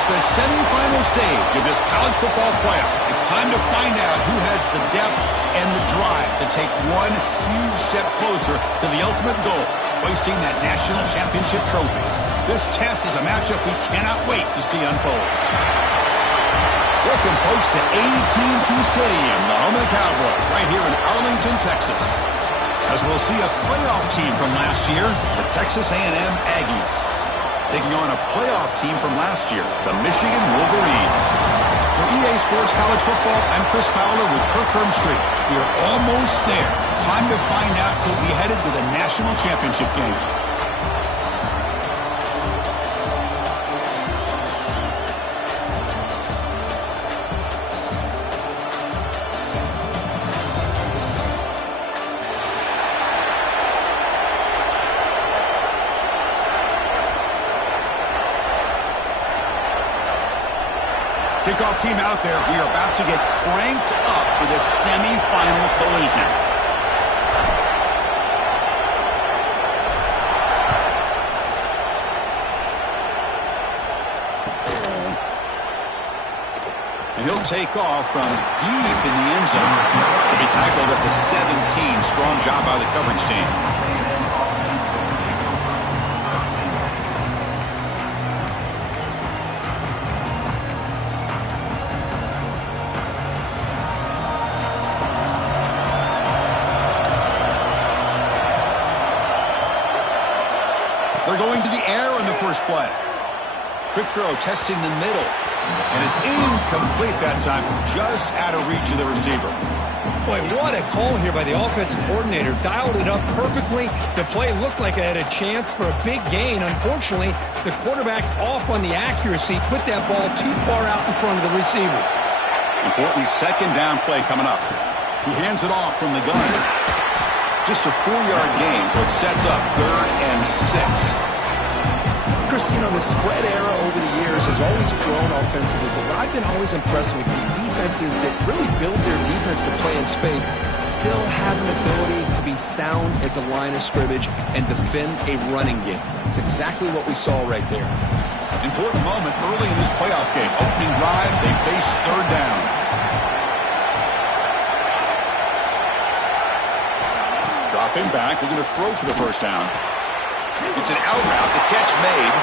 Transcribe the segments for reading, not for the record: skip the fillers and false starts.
It's the semifinal stage of this college football playoff. It's time to find out who has the depth and the drive to take one huge step closer to the ultimate goal, hoisting that national championship trophy. This test is a matchup we cannot wait to see unfold. Welcome, folks, to AT&T Stadium, the home of the Cowboys, right here in Arlington, Texas. As we'll see a playoff team from last year, the Texas A&M Aggies, taking on a playoff team from last year, the Michigan Wolverines. For EA Sports College Football, I'm Chris Fowler with Kirk Herbstreit. We are almost there. Time to find out who'll be headed to the national championship game. Kickoff team out there. We are about to get cranked up for the semifinal collision. And he'll take off from deep in the end zone. To be tackled at the 17. Strong job by the coverage team. They're going to the air in the first play. Quick throw, testing the middle. And it's incomplete that time, just out of reach of the receiver. Boy, what a call here by the offensive coordinator. Dialed it up perfectly. The play looked like it had a chance for a big gain. Unfortunately, the quarterback off on the accuracy, put that ball too far out in front of the receiver. Important second down play coming up. He hands it off from the gun. Just a 4-yard gain, so it sets up 3rd and 6. Chris, you know, the spread era over the years has always grown offensively, but what I've been always impressed with is defenses that really build their defense to play in space still have an ability to be sound at the line of scrimmage and defend a running game. It's exactly what we saw right there. Important moment early in this playoff game. Opening drive, they face 3rd down. Dropping back, we're going to throw for the first down. It's an out route, the catch made.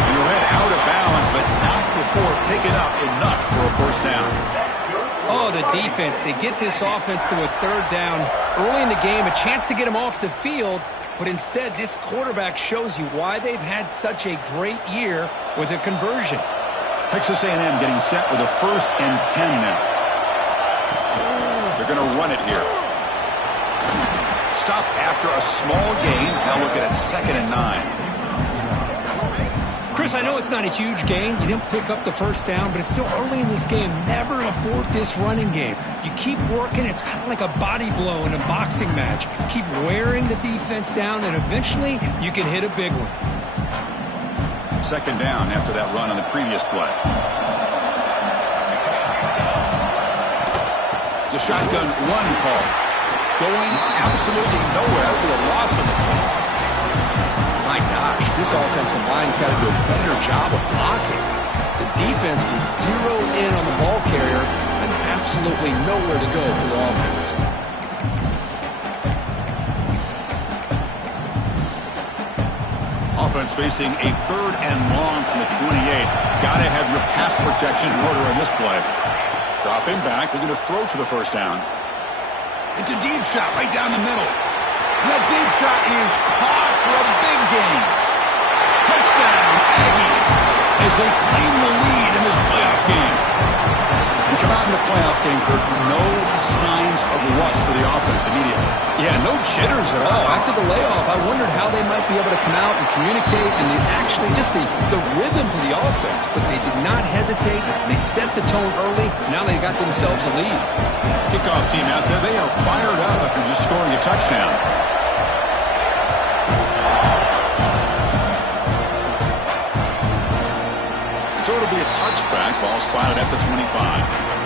And he'll head out of bounds, but not before picking up enough for a first down. Oh, the defense. They get this offense to a 3rd down early in the game, a chance to get him off the field, but instead this quarterback shows you why they've had such a great year with a conversion. Texas A&M getting set with a 1st and 10 now. They're going to run it here. Stop after a small gain. Now looking at 2nd and 9. Chris, I know it's not a huge gain. You didn't pick up the first down, but it's still early in this game. Never abort this running game. You keep working. It's kind of like a body blow in a boxing match. Keep wearing the defense down, and eventually you can hit a big one. 2nd down after that run on the previous play. It's a shotgun run call. Going absolutely nowhere with a loss of the ball. My gosh, this offensive line's got to do a better job of blocking. The defense was zeroed in on the ball carrier and absolutely nowhere to go for the offense. Offense facing a 3rd and long from the 28. Got to have your pass protection in order on this play. Dropping back, they're going to throw for the first down. It's a deep shot right down the middle. And that deep shot is caught for a big gain. Touchdown, Aggies, as they claim the lead in this playoff game. We come out in the playoff game, Kirk, no signs of rust for the offense immediately. Yeah, no jitters at all. After the layoff, I wondered how they might be able to come out and communicate and actually just the rhythm to the offense. But they did not hesitate. They set the tone early. Now they got themselves a lead. Kickoff team out there, they are fired up after just scoring a touchdown. So it'll be a touchback. Ball spotted at the 25.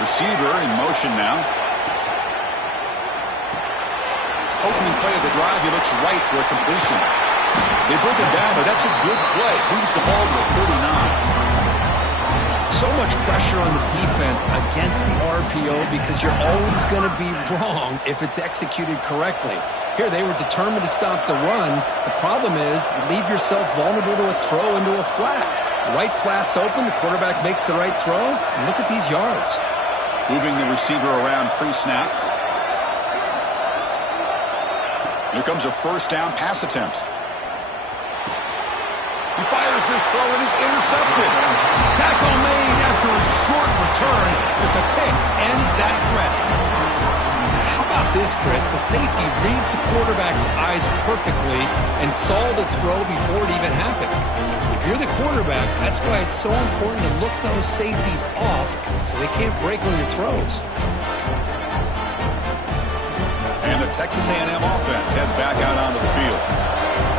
Receiver in motion now. Opening play of the drive, he looks right for a completion. They bring him down, but that's a good play. Moves the ball to the 39. So much pressure on the defense against the RPO because you're always going to be wrong if it's executed correctly. Here, they were determined to stop the run. The problem is you leave yourself vulnerable to a throw into a flat. The right flat's open, the quarterback makes the right throw, and look at these yards. Moving the receiver around pre-snap. Here comes a first down pass attempt. He fires this throw and is intercepted. Tackle made after a short return, but the pick ends that threat. How about this, Chris? The safety reads the quarterback's eyes perfectly and saw the throw before it even happened. If you're the quarterback, that's why it's so important to look those safeties off so they can't break on your throws. And the Texas A&M offense heads back out onto the field.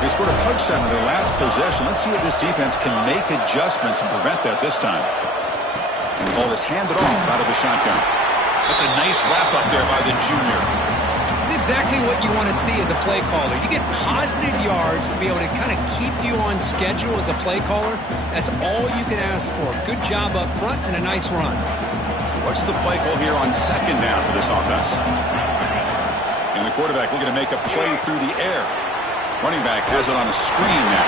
They scored a touchdown in their last possession. Let's see if this defense can make adjustments and prevent that this time. And the ball is handed off out of the shotgun. That's a nice wrap-up there by the junior. It's exactly what you want to see as a play caller. You get positive yards to be able to kind of keep you on schedule as a play caller. That's all you can ask for. Good job up front and a nice run. What's the play call here on second down for this offense? And the quarterback looking to make a play through the air. Running back has it on a screen now.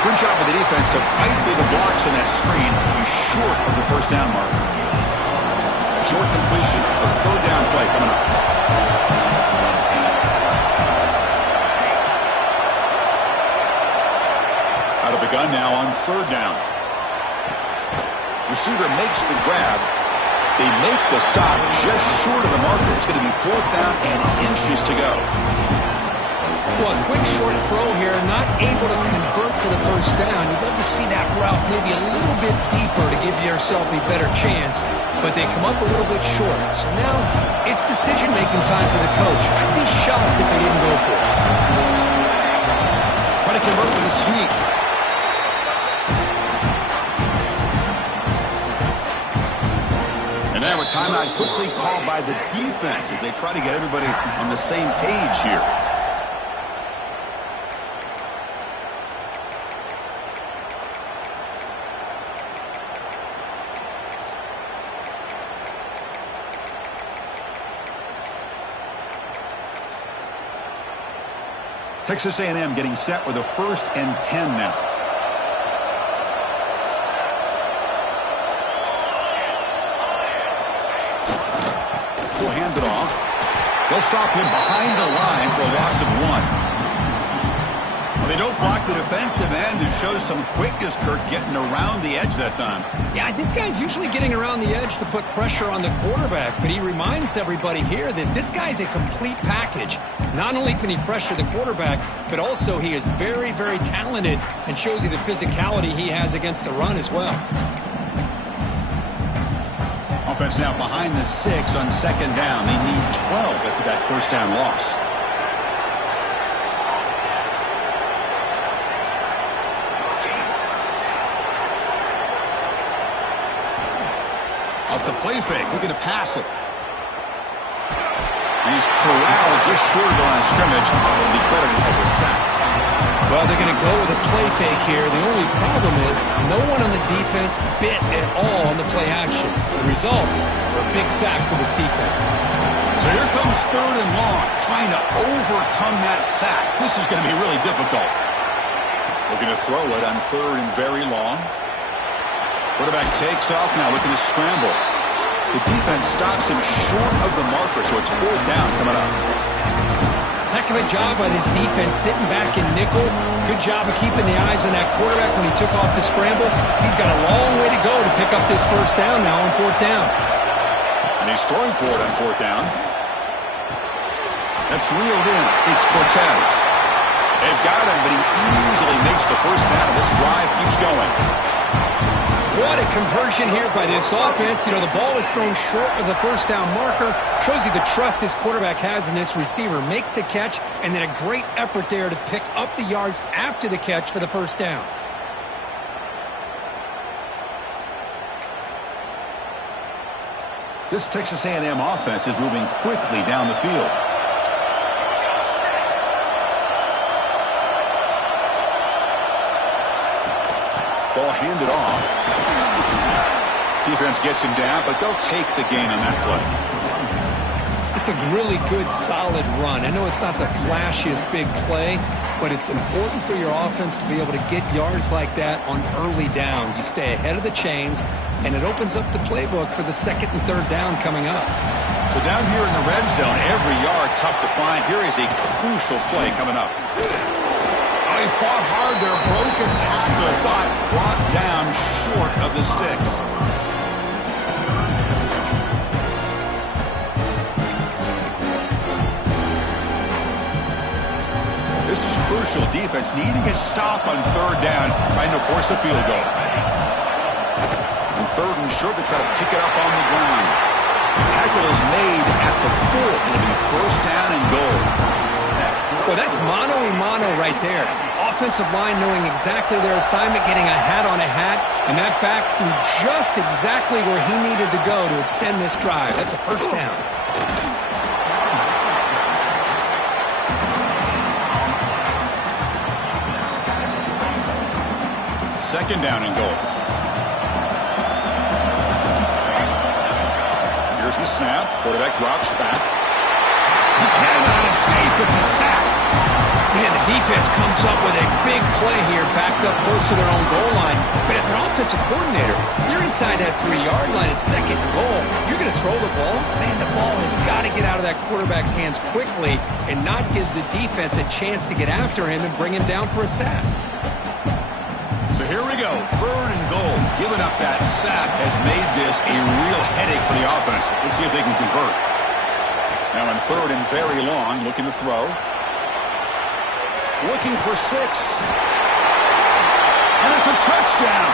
Good job of the defense to fight through the blocks on that screen. He's short of the first down mark. Short completion. The third down play coming up. Out of the gun now on third down. Receiver makes the grab. They make the stop just short of the marker. It's going to be fourth down and inches to go. Well, a quick short throw here, not able to convert for the first down. You'd love to see that route maybe a little bit deeper to give yourself a better chance, but they come up a little bit short. So now it's decision-making time for the coach. I'd be shocked if they didn't go for it. Try to convert with a sneak. And now a timeout quickly called by the defense as they try to get everybody on the same page here. Texas A&M getting set with a 1st and 10 now. We'll hand it off. They'll stop him behind the line for a loss of 1. Well, they don't block the defensive end and show some quickness, Kirk, getting around the edge that time. Yeah, this guy's usually getting around the edge to put pressure on the quarterback, but he reminds everybody here that this guy's a complete package. Not only can he pressure the quarterback, but also he is very, very talented and shows you the physicality he has against the run as well. Offense now behind the 6 on second down. They need 12 after that first down loss. Off the play fake, looking to pass it. He's corralled just short of the line of scrimmage and be credited as a sack. Well, they're going to go with a play fake here. The only problem is no one on the defense bit at all on the play action. The results are a big sack for this defense. So here comes third and long, trying to overcome that sack. This is going to be really difficult. Looking to throw it on third and very long. Quarterback takes off now, looking to scramble. The defense stops him short of the marker, so it's fourth down coming up. Heck of a job by this defense sitting back in nickel. Good job of keeping the eyes on that quarterback when he took off the scramble. He's got a long way to go to pick up this first down now on fourth down. And he's throwing for it on fourth down. That's reeled in. It's Cortez. They've got him, but he easily makes the first down. This drive keeps going. What a conversion here by this offense. You know, the ball is thrown short of the first down marker. Shows you the trust this quarterback has in this receiver. Makes the catch, and then a great effort there to pick up the yards after the catch for the first down. This Texas A&M offense is moving quickly down the field. Ball handed off. Defense gets him down, but they'll take the gain on that play. It's a really good, solid run. I know it's not the flashiest big play, but it's important for your offense to be able to get yards like that on early downs. You stay ahead of the chains, and it opens up the playbook for the second and third down coming up. So down here in the red zone, every yard tough to find. Here is a crucial play coming up. He fought hard there, broken tackle, but brought down short of the sticks. This is crucial. Defense needing a stop on third down, trying to force a field goal. And third and short, they try to pick it up on the ground. Tackle is made at the 4. It'll be first down and goal. Well, that's mano-a-mano right there. Offensive line knowing exactly their assignment, getting a hat on a hat, and that back threw just exactly where he needed to go to extend this drive. That's a first down. Second down and goal. Here's the snap. Quarterback drops back. He cannot escape. It's a sack. Man, the defense comes up with a big play here, backed up close to their own goal line. But as an offensive coordinator, you're inside that 3-yard line at second and goal. You're going to throw the ball? Man, the ball has got to get out of that quarterback's hands quickly and not give the defense a chance to get after him and bring him down for a sack. So here we go, third and goal. Giving up that sack has made this a real headache for the offense. Let's see if they can convert. Now in third and very long, looking to throw. Looking for 6. And it's a touchdown.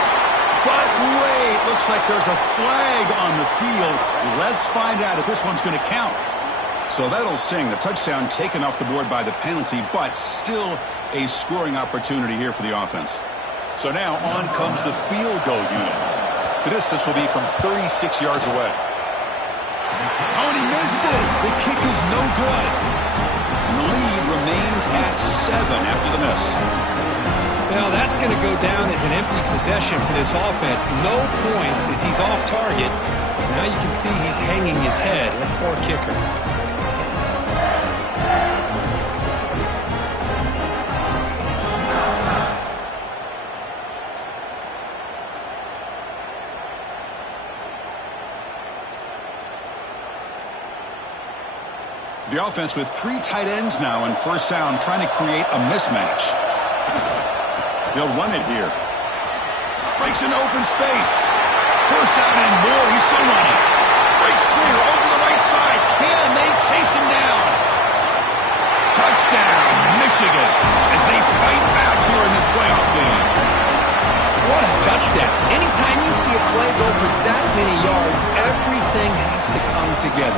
But wait, looks like there's a flag on the field. Let's find out if this one's going to count. So that'll sting. The touchdown taken off the board by the penalty, but still a scoring opportunity here for the offense. So now on comes the field goal unit. The distance will be from 36 yards away. Oh, and he missed it. The kick is no good. And the lead remains at 7 after the miss. Well, that's going to go down as an empty possession for this offense. No points as he's off target. Now you can see he's hanging his head. What a poor kicker. The offense with 3 tight ends now on first down, trying to create a mismatch. They'll run it here. Breaks into open space. First down and more. He's still running. Breaks clear over the right side. Can they chase him down? Touchdown, Michigan, as they fight back here in this playoff game. What a touchdown. Anytime you see a play go for that many yards, everything has to come together.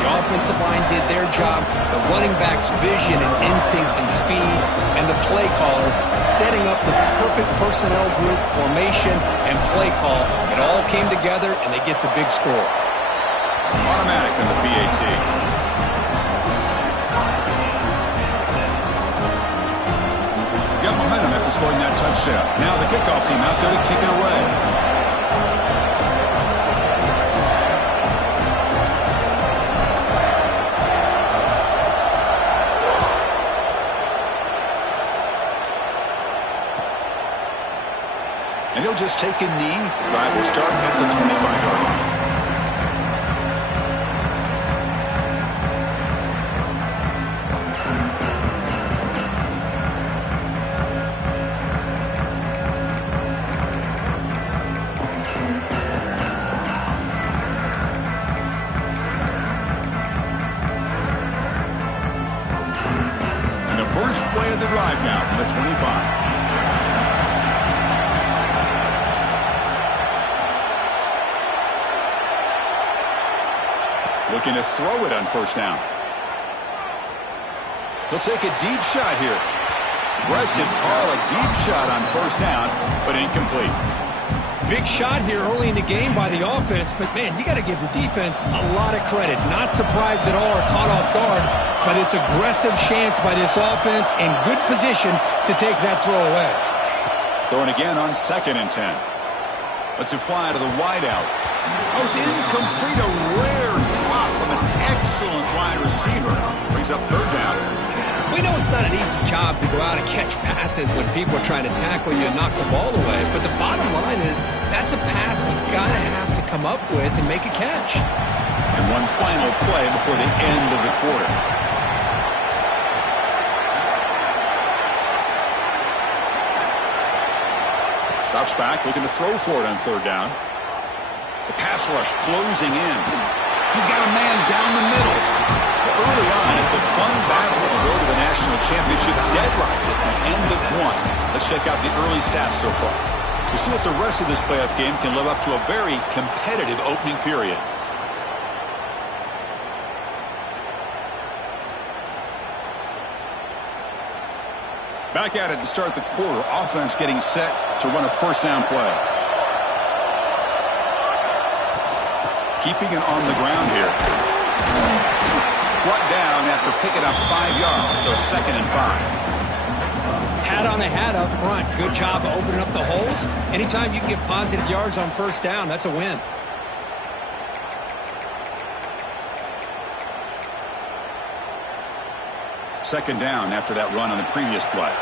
The offensive line did their job, the running back's vision and instincts and speed, and the play caller setting up the perfect personnel group, formation, and play call. It all came together, and they get the big score. Automatic on the PAT. Got momentum after scoring that touchdown. Now the kickoff team out there to kick it away. And he'll just take a knee. Drive will start at the 25-yard line. And the first play of the drive now from the 25. Looking to throw it on first down. He'll take a deep shot here. Aggressive call, a deep shot on first down, but incomplete. Big shot here early in the game by the offense, but, man, you got to give the defense a lot of credit. Not surprised at all or caught off guard by this aggressive chance by this offense in good position to take that throw away. Throwing again on 2nd and 10. Let's it fly to the wideout. Oh, it's incomplete. A rare drop from an excellent wide receiver. Brings up 3rd down. We know it's not an easy job to go out and catch passes when people are trying to tackle you and knock the ball away. But the bottom line is that's a pass you got to have to come up with and make a catch. And one final play before the end of the quarter. Drops back, looking to throw for it on 3rd down. The pass rush closing in. He's got a man down the middle. Early on, it's a fun battle to go to the national championship deadlocked at the end of one. Let's check out the early stats so far. We'll see if the rest of this playoff game can live up to a very competitive opening period. Back at it to start the quarter. Offense getting set to run a 1st down play. Keeping it on the ground here. Brought down after picking up 5 yards, so 2nd and 5. Hat on a hat up front. Good job of opening up the holes. Anytime you can get positive yards on 1st down, that's a win. Second down after that run on the previous play.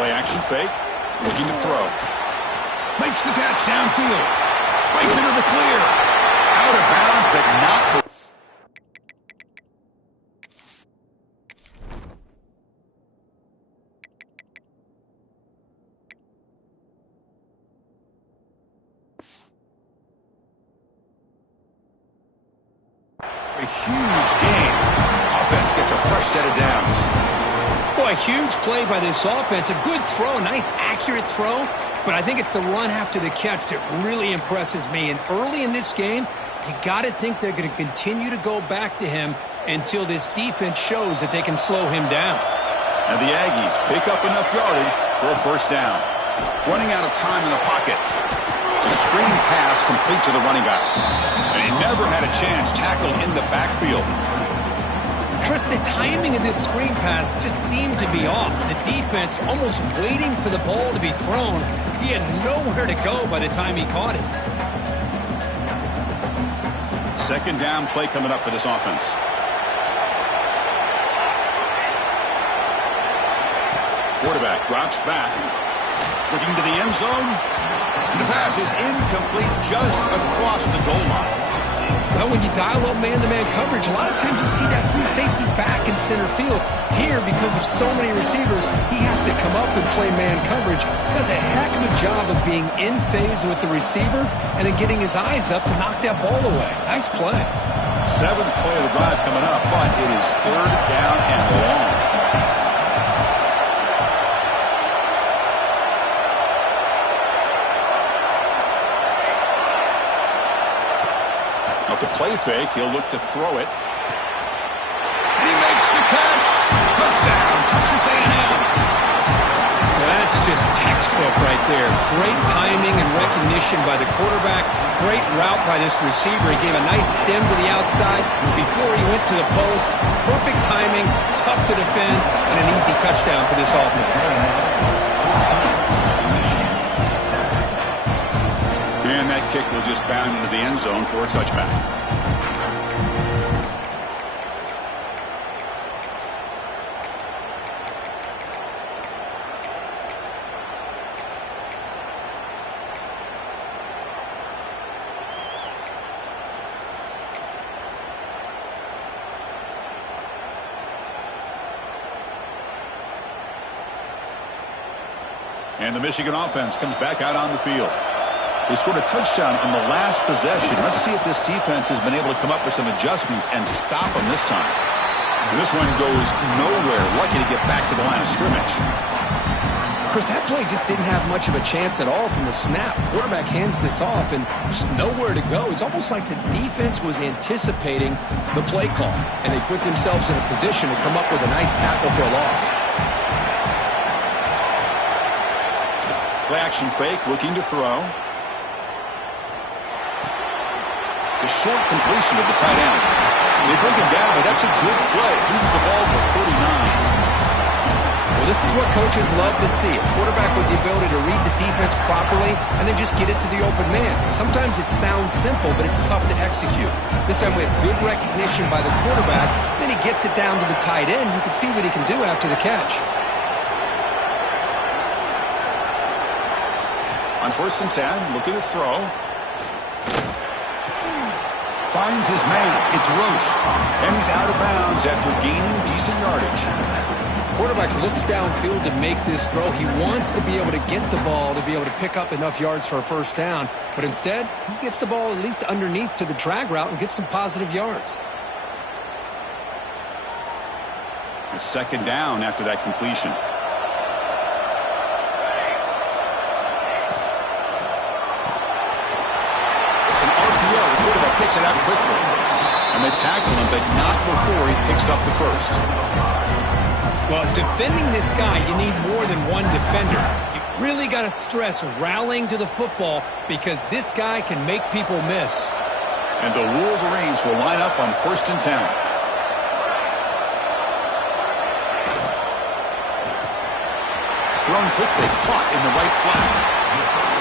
Play action fake. Looking to throw. Makes the catch downfield. Breaks into the clear. Out of bounds, but not. A huge gain. Offense gets a fresh set of downs. Boy, a huge play by this offense. A good throw, a nice accurate throw. But I think it's the run after the catch that really impresses me. And early in this game, you got to think they're going to continue to go back to him until this defense shows that they can slow him down. And the Aggies pick up enough yardage for a 1st down. Running out of time in the pocket. It's a screen pass complete to the running back. And he never had a chance tackled in the backfield. Chris, the timing of this screen pass just seemed to be off. The defense almost waiting for the ball to be thrown. He had nowhere to go by the time he caught it. 2nd down play coming up for this offense. Quarterback drops back. Looking to the end zone. The pass is incomplete just across the goal line. Well, when you dial up man-to-man coverage, a lot of times you see that free safety back in center field. Here, because of so many receivers, he has to come up and play man coverage. Does a heck of a job of being in phase with the receiver and then getting his eyes up to knock that ball away. Nice play. 7th play of the drive coming up, but it is 3rd down and long. Off the play fake, he'll look to throw it. And he makes the catch. Touchdown, Texas A&M. That's just textbook right there. Great timing and recognition by the quarterback. Great route by this receiver. He gave a nice stem to the outside before he went to the post. Perfect timing, tough to defend, and an easy touchdown for this offense. And that kick will just bound into the end zone for a touchback. And the Michigan offense comes back out on the field. They scored a touchdown on the last possession. Let's see if this defense has been able to come up with some adjustments and stop them this time. And this one goes nowhere. Lucky to get back to the line of scrimmage. Chris, that play just didn't have much of a chance at all from the snap. Quarterback hands this off and just nowhere to go. It's almost like the defense was anticipating the play call, and they put themselves in a position to come up with a nice tackle for a loss. Play action fake, looking to throw. The short completion of the tight end. They bring him down, but that's a good play. Moves the ball to 39. Well, this is what coaches love to see. A quarterback with the ability to read the defense properly and then just get it to the open man. Sometimes it sounds simple, but it's tough to execute. This time we have good recognition by the quarterback. Then he gets it down to the tight end. You can see what he can do after the catch. On 1st and 10, looking to throw. Finds his man. It's Roche. And he's out of bounds after gaining decent yardage. Quarterback looks downfield to make this throw. He wants to be able to get the ball to be able to pick up enough yards for a first down. But instead, he gets the ball at least underneath to the drag route and gets some positive yards. It's 2nd down after that completion. It's an RPO. The quarterback picks it out quickly. And they tackle him, but not before he picks up the first. Well, defending this guy, you need more than one defender. You really got to stress rallying to the football because this guy can make people miss. And the Wolverines will line up on 1st and 10. Thrown quickly, caught in the right flat.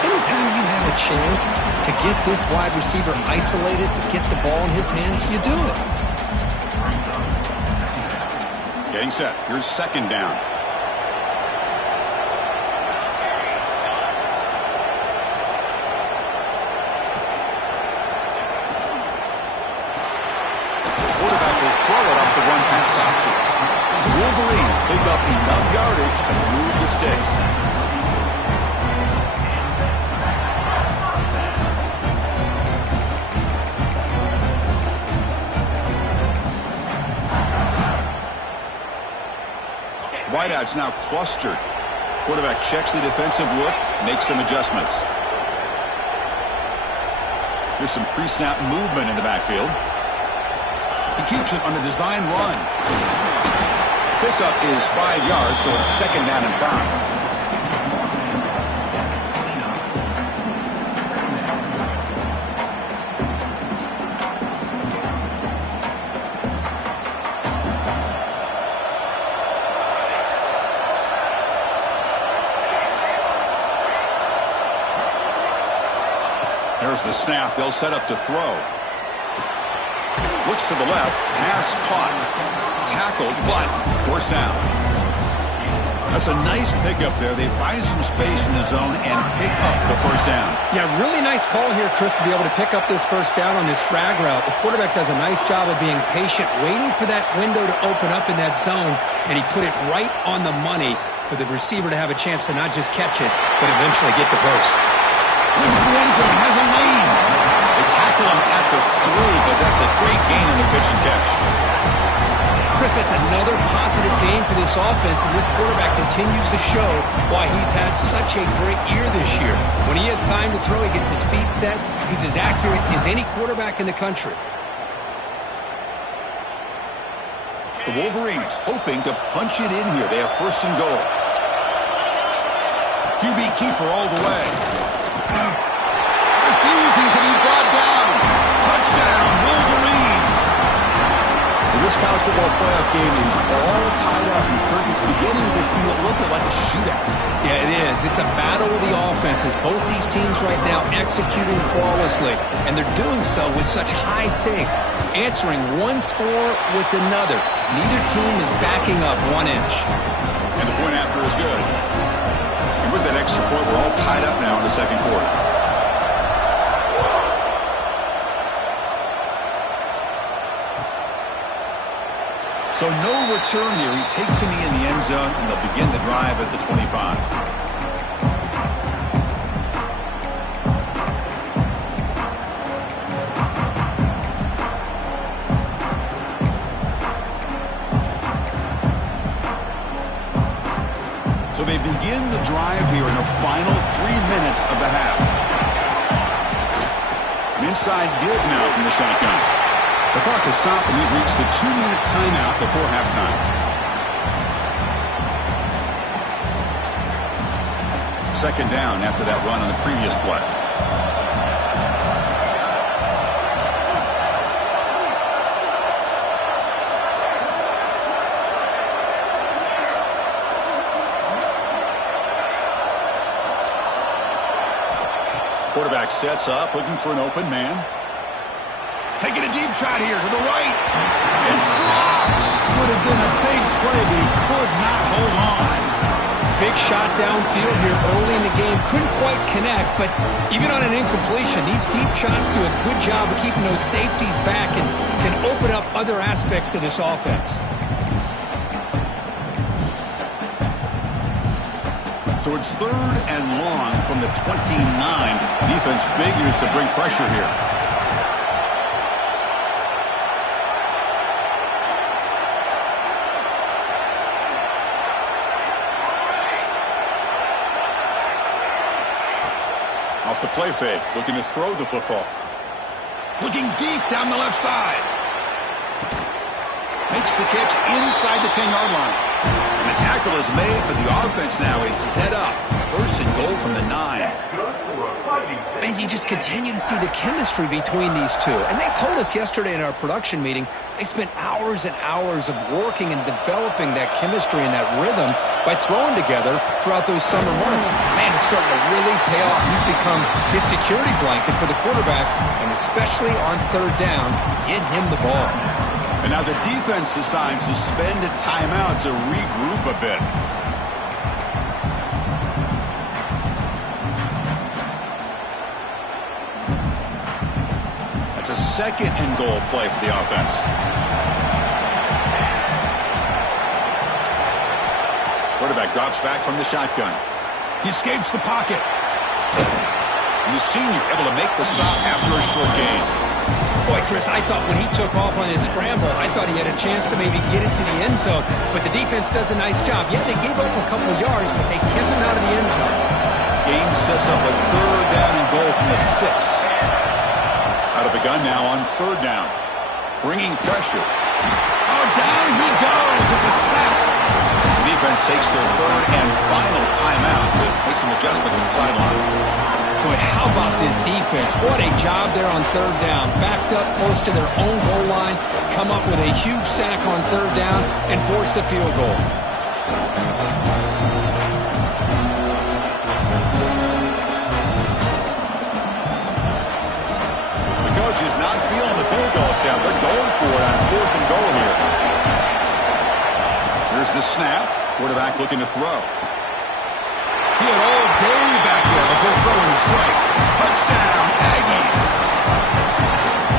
Anytime you have a chance to get this wide receiver isolated, to get the ball in his hands, you do it. Getting set. Here's 2nd down. Quarterback will throw it off the run-pass option. The Wolverines pick up enough yardage to move the sticks. Wideouts now clustered. Quarterback checks the defensive look, makes some adjustments. There's some pre-snap movement in the backfield. He keeps it on the design run. Pickup is 5 yards, so it's 2nd down and 5. There's the snap. They'll set up to throw. Looks to the left. Pass caught. Tackled, but 1st down. That's a nice pickup there. They find some space in the zone and pick up the 1st down. Yeah, really nice call here, Chris, to be able to pick up this 1st down on this drag route. The quarterback does a nice job of being patient, waiting for that window to open up in that zone, and he put it right on the money for the receiver to have a chance to not just catch it, but eventually get the first. Into the end zone, has a lane. They tackle him at the 3, but that's a great gain in the pitch and catch. Chris, that's another positive game for this offense, and this quarterback continues to show why he's had such a great year this year. When he has time to throw, he gets his feet set. He's as accurate as any quarterback in the country. The Wolverines hoping to punch it in here. They have 1st and goal. QB keeper all the way. Refusing to be brought down. Touchdown, Wolverines. Well, this college football playoff game is all tied up, and Kirk, it's beginning to feel a little bit like a shootout. Yeah, it is. It's a battle of the offenses. Both these teams right now executing flawlessly, and they're doing so with such high stakes, answering one score with another. Neither team is backing up 1 inch. And the point after is good. And with that extra point, we're all tied up now in the 2nd quarter. So no return here. He takes a knee in the end zone, and they'll begin the drive at the 25. So they begin the drive here in the final 3 minutes of the half. An inside give now from the shotgun. The clock has stopped, and we've reached the 2-minute timeout before halftime. second down after that run on the previous play. Quarterback sets up, looking for an open man. Taking a deep shot here to the right. It's dropped. Would have been a big play, but he could not hold on. Big shot downfield here early in the game. Couldn't quite connect, but even on an incompletion, these deep shots do a good job of keeping those safeties back and can open up other aspects of this offense. So it's 3rd and long from the 29. Defense figures to bring pressure here. Off the play fake, looking to throw the football. Looking deep down the left side. Makes the catch inside the 10-yard line. And the tackle is made, but the offense now is set up. 1st and goal from the 9. And you just continue to see the chemistry between these two. And they told us yesterday in our production meeting, they spent hours and hours of working and developing that chemistry and that rhythm by throwing together throughout those summer months. Man, it's starting to really pay off. He's become his security blanket for the quarterback, and especially on 3rd down, get him the ball. And now the defense decides to spend a timeout to regroup a bit. That's a 2nd and goal play for the offense. Quarterback drops back from the shotgun. He escapes the pocket. And the senior able to make the stop after a short gain. Boy, Chris, I thought when he took off on his scramble, I thought he had a chance to maybe get into the end zone. But the defense does a nice job. Yeah, they gave up a couple of yards, but they kept him out of the end zone. Game sets up a 3rd down and goal from the 6. Out of the gun now on 3rd down. Bringing pressure. Oh, down he goes. It's a sack. The defense takes their 3rd and final timeout to make some adjustments on the sideline. Boy, how about this defense? What a job there on 3rd down. Backed up close to their own goal line, come up with a huge sack on 3rd down, and force the field goal. The coach is not feeling the field goal attempt. They're going for it on 4th and goal here. Here's the snap. Quarterback looking to throw. He had all day back there before throwing the strike. Touchdown, Aggies.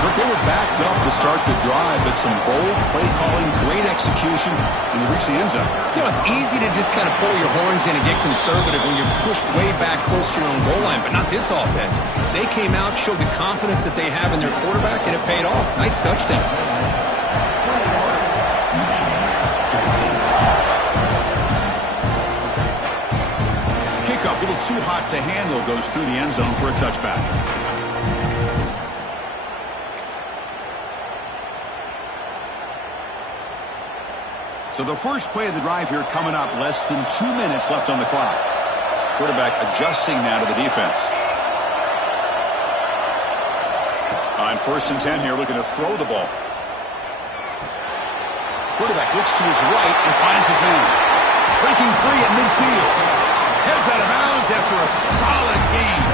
But they were backed up to start the drive, but some bold play calling, great execution, and they reached the end zone. You know, it's easy to just kind of pull your horns in and get conservative when you're pushed way back close to your own goal line, but not this offense. They came out, showed the confidence that they have in their quarterback, and it paid off. Nice touchdown. A little too hot to handle, goes through the end zone for a touchback. So the first play of the drive here coming up, less than 2 minutes left on the clock. Quarterback adjusting now to the defense. On 1st and 10 here, looking to throw the ball. Quarterback looks to his right and finds his man. Breaking free at midfield. Heads out of bounds after a solid game.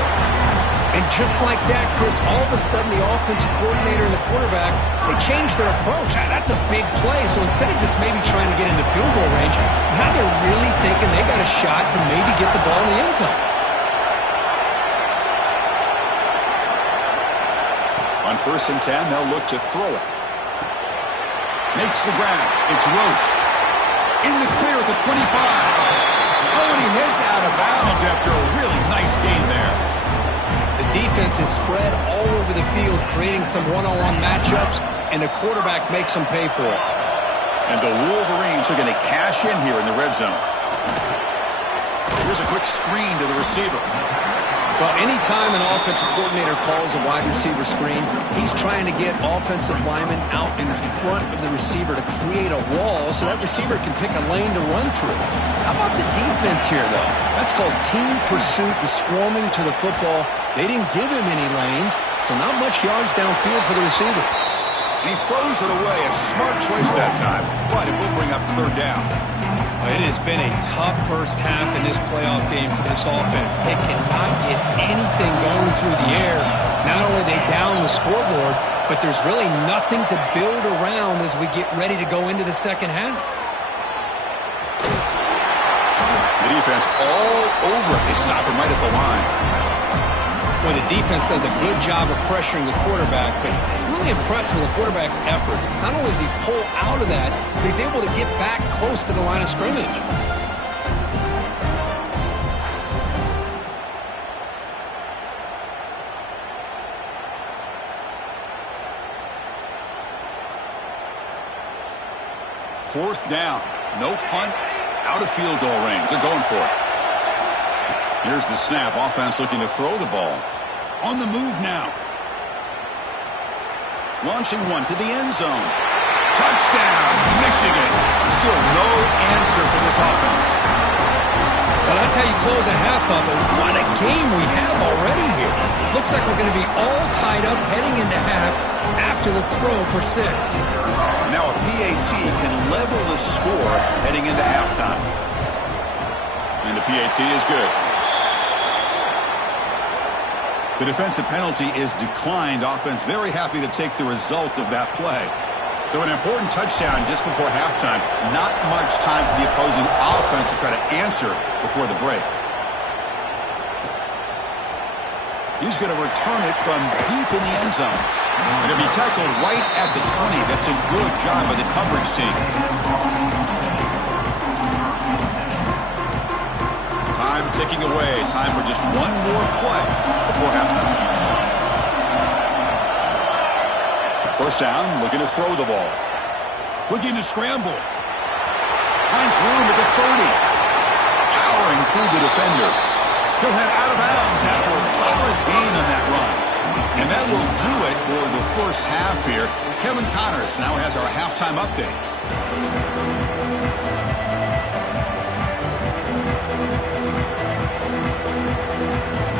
And just like that, Chris, all of a sudden the offensive coordinator and the quarterback, they changed their approach. That's a big play. So instead of just maybe trying to get into field goal range, now they're really thinking they got a shot to maybe get the ball in the end zone. On 1st and 10, they'll look to throw it. Makes the grab. It's Roche. In the clear at the 25. Oh, and he heads out of bounds after a really nice game there. The defense is spread all over the field, creating some one-on-one matchups, and the quarterback makes them pay for it. And the Wolverines are going to cash in here in the red zone. Here's a quick screen to the receiver. Well, anytime an offensive coordinator calls a wide receiver screen, he's trying to get offensive linemen out in front of the receiver to create a wall so that receiver can pick a lane to run through. How about the defense defense here, though. That's called team pursuit and swarming to the football. They didn't give him any lanes, so not much yards downfield for the receiver. And he throws it away. A smart choice that time, but it will bring up third down. It has been a tough first half in this playoff game for this offense. They cannot get anything going through the air. Not only are they down the scoreboard, but there's really nothing to build around as we get ready to go into the second half. The defense all over it. They stop him right at the line. Well, the defense does a good job of pressuring the quarterback, but really impressed with the quarterback's effort. Not only does he pull out of that, but he's able to get back close to the line of scrimmage. Fourth down. No punt. Out of field goal range. They're going for it. Here's the snap. Offense looking to throw the ball. On the move now. Launching one to the end zone. Touchdown, Michigan. Still no answer for this offense. Well, that's how you close a half of it. What a game we have already here. Looks like we're going to be all tied up heading into half after the throw for 6. Now a PAT can level the score heading into halftime. And the PAT is good. The defensive penalty is declined. Offense very happy to take the result of that play. So an important touchdown just before halftime. Not much time for the opposing offense to try to answer before the break. He's going to return it from deep in the end zone. And if he tackled right at the 20, that's a good job by the coverage team. Time ticking away. Time for just one more play before halftime. First down, looking to throw the ball. Looking to scramble. Finds room at the 30. Powering through the defender. He'll head out of bounds after a solid gain on that run. And that will do it for the first half here. Kevin Connors now has our halftime update.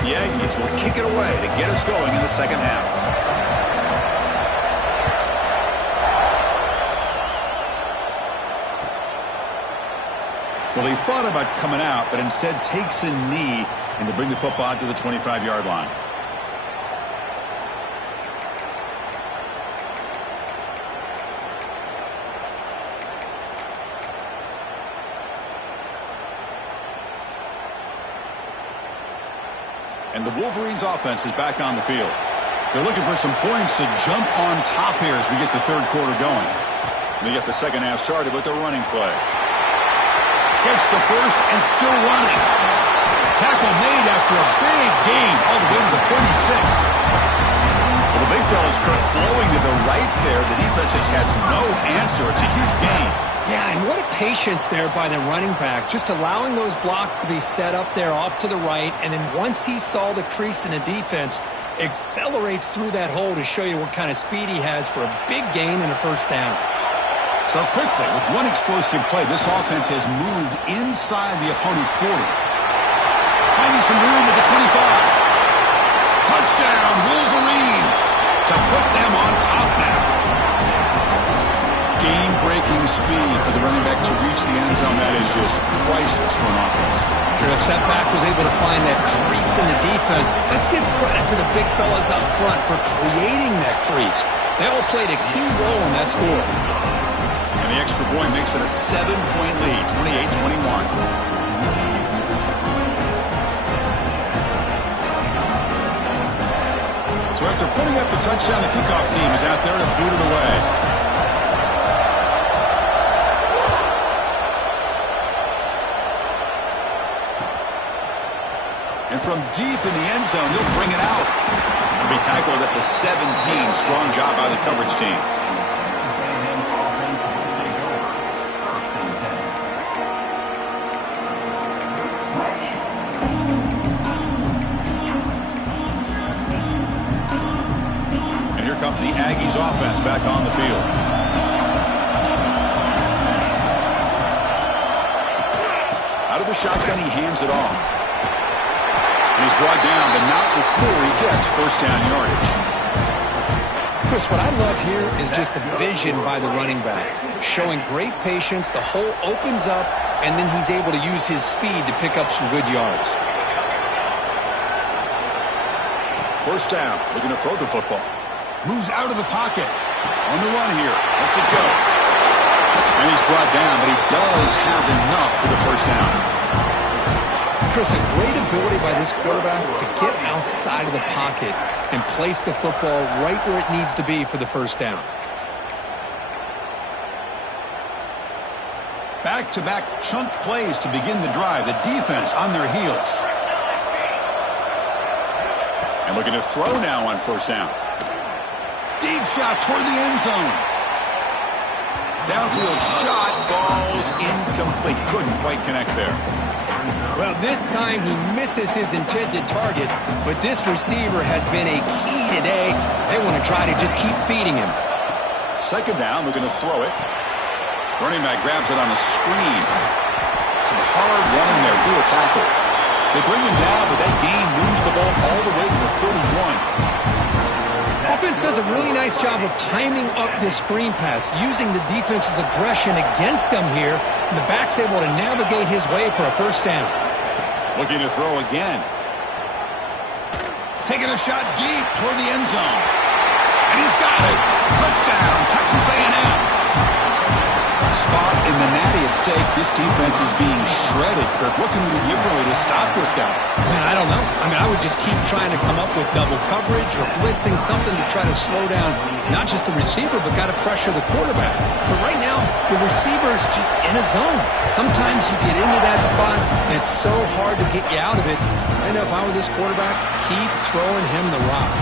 The Aggies will kick it away to get us going in the second half. Well, he thought about coming out, but instead takes a knee and to bring the football to the 25-yard line. And the Wolverines offense is back on the field. They're looking for some points to jump on top here as we get the third quarter going. They get the second half started with a running play. Gets the first and still running. Tackle made after a big gain all the way to the 36. Well, the big fella's flowing to the right there. The defense just has no answer. It's a huge gain. Yeah, and what a patience there by the running back, just allowing those blocks to be set up there off to the right, and then once he saw the crease in the defense, accelerates through that hole to show you what kind of speed he has for a big gain and a first down. So quickly, with one explosive play, this offense has moved inside the opponent's 40. Finding some room at the 25. Touchdown, Wolverines, to put them on top now. Game-breaking speed for the running back to reach the end zone. That is just priceless for an offense. The setback was able to find that crease in the defense. Let's give credit to the big fellas up front for creating that crease. They all played a key role in that score. And the extra point makes it a 7-point lead, 28-21. So after putting up a touchdown, the kickoff team is out there to boot it away. And from deep in the end zone, he'll bring it out. He'll be tackled at the 17. Strong job by the coverage team. And here comes the Aggies offense back on the field. Out of the shotgun, he hands it off. And he's brought down, but not before he gets first down yardage. Chris, what I love here is just the vision by the running back. Showing great patience, the hole opens up, and then he's able to use his speed to pick up some good yards. First down, looking to throw the football. Moves out of the pocket. On the run here. Lets it go. And he's brought down, but he does have enough for the first down. Chris, a great ability by this quarterback to get outside of the pocket and place the football right where it needs to be for the first down. Back-to-back chunk plays to begin the drive. The defense on their heels. And looking to throw now on first down. Deep shot toward the end zone. Downfield shot, falls incomplete. Couldn't quite connect there. Well, this time he misses his intended target, but this receiver has been a key today. They want to try to just keep feeding him. Second down, looking to throw it. Running back grabs it on a screen. Some hard running there through a tackle. They bring him down, but that gain moves the ball all the way to the 31. Offense does a really nice job of timing up this screen pass, using the defense's aggression against them here, and the back's able to navigate his way for a first down. Looking to throw again. Taking a shot deep toward the end zone. And he's got it. Touchdown, Texas A&M. Spot in the natty at stake. This defense is being shredded. Kirk, what can we do differently to stop this guy? Man, I don't know. I mean, I would just keep trying to come up with double coverage or blitzing, something to try to slow down not just the receiver, but got to pressure the quarterback. But right now, the receiver's just in a zone. Sometimes you get into that spot, and it's so hard to get you out of it. I know if I were this quarterback, keep throwing him the rock.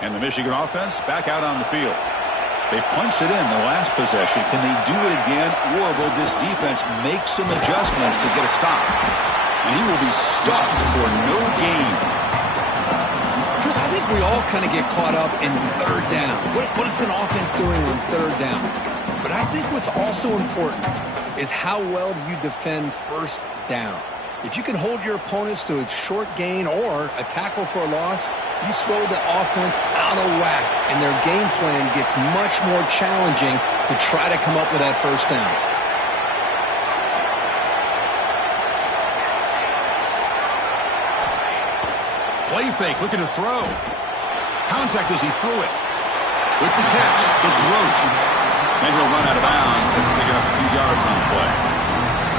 And the Michigan offense back out on the field. They punched it in the last possession. Can they do it again, or will this defense make some adjustments to get a stop? And he will be stuffed for no gain. Chris, I think we all kind of get caught up in third down. What is an offense doing on third down? But I think what's also important is how well do you defend first down. If you can hold your opponents to a short gain or a tackle for a loss, you throw the offense out of whack, and their game plan gets much more challenging to try to come up with that first down. Play fake, looking to throw. Contact as he threw it. With the catch, it's Roche. And he'll run out of bounds after picking up a few yards on the play.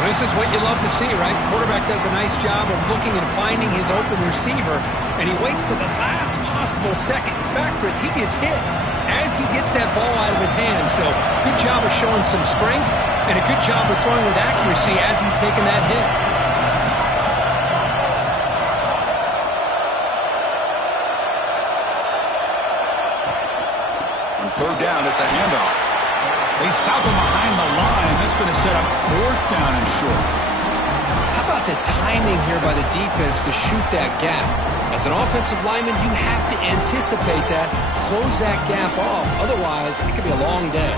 This is what you love to see, right? Quarterback does a nice job of looking and finding his open receiver, and he waits to the last possible second. In fact, Chris, he gets hit as he gets that ball out of his hands. So good job of showing some strength and a good job of throwing with accuracy as he's taking that hit. On third down, it's a handoff. They stop him behind the line. That's going to set up fourth down and short. How about the timing here by the defense to shoot that gap? As an offensive lineman, you have to anticipate that, close that gap off. Otherwise, it could be a long day.